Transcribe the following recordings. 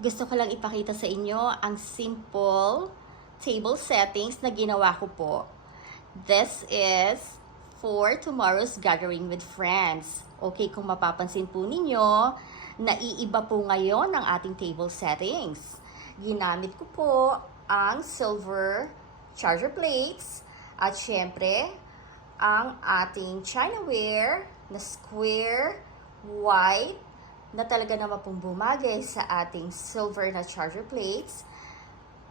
Gusto ko lang ipakita sa inyo ang simple table settings na ginawa ko po. This is for tomorrow's gathering with friends. Okay, kung mapapansin po ninyo, naiiba po ngayon ang ating table settings. Ginamit ko po ang silver charger plates at syempre ang ating chinaware na square, white, na talaga naman pong bumagay sa ating silver na charger plates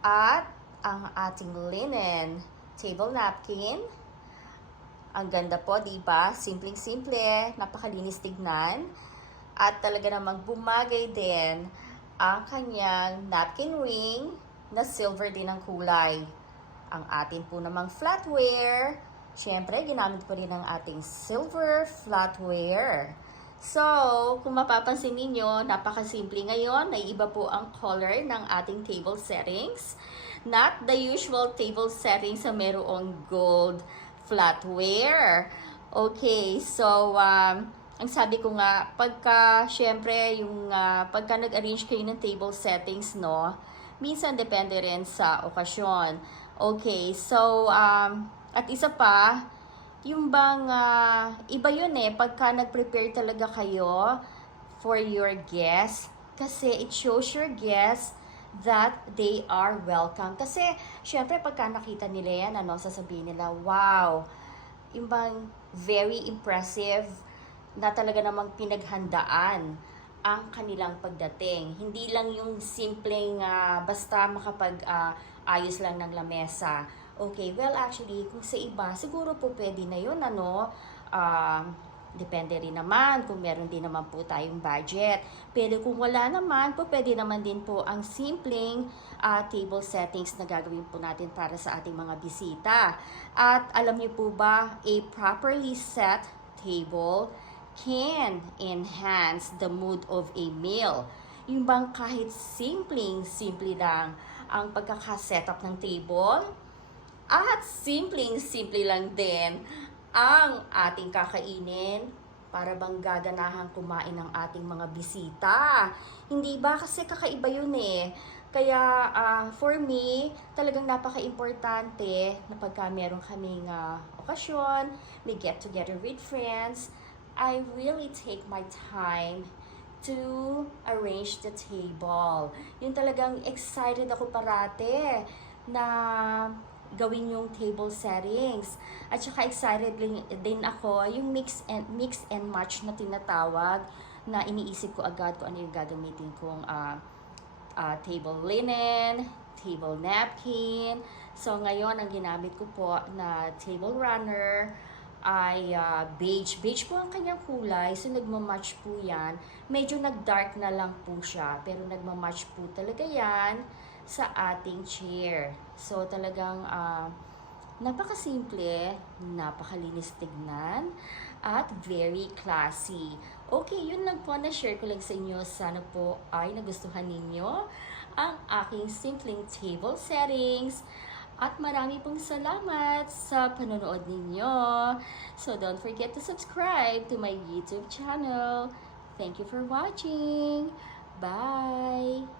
at ang ating linen table napkin. Ang ganda po, di ba? Simpleng-simple, napakalinis tignan. At talaga namang bumagay din ang kanyang napkin ring na silver din ang kulay. Ang atin po namang flatware, syempre ginamit ko rin ang ating silver flatware. So, kung mapapansin ninyo, napakasimple ngayon. Naiiba po ang color ng ating table settings. Not the usual table settings na merong gold flatware. Okay, so, ang sabi ko nga, syempre, pagka nag-arrange kayo ng table settings, no, minsan depende rin sa okasyon. Okay, so, at isa pa, yung bang iba yun pagka nag-prepare talaga kayo for your guests, kasi it shows your guests that they are welcome. Kasi syempre pagka nakita nila yan, sasabihin nila, wow, yung bang very impressive na talaga namang pinaghandaan ang kanilang pagdating. Hindi lang yung simpleng basta ayos lang ng lamesa. Okay, well actually, kung sa iba, siguro po pwede na yun, depende rin naman kung meron din naman po tayong budget. Pero kung wala naman po, pwede naman din po ang simpleng table settings na gagawin po natin para sa ating mga bisita. At alam niyo po ba, a properly set table can enhance the mood of a meal. Yung bang kahit simple lang ang pagkakasetup ng table, at simple lang din ang ating kakainin para bang gaganahan kumain ng ating mga bisita. Hindi ba? Kasi kakaiba yun Kaya for me, talagang napaka-importante na pagka meron kaming okasyon, we get together with friends, I really take my time to arrange the table. Yung talagang excited ako parate na gawin yung table settings. At saka excited din ako yung mix and match na tinatawag, na iniisip ko agad kung ano yung gagamitin kong table linen, table napkin. So ngayon ang ginamit ko po na table runner ay beige. Beige po ang kanyang kulay, so nagmamatch po yan. Medyo nag-dark na lang po siya, pero nagmamatch po talaga yan sa ating chair. So talagang napakasimple, napakalinis tignan, at very classy. Okay, yun lang po na share ko lang sa inyo. Sana po ay nagustuhan ninyo ang aking simpleng table settings. At marami pong salamat sa panonood ninyo. So don't forget to subscribe to my YouTube channel. Thank you for watching. Bye!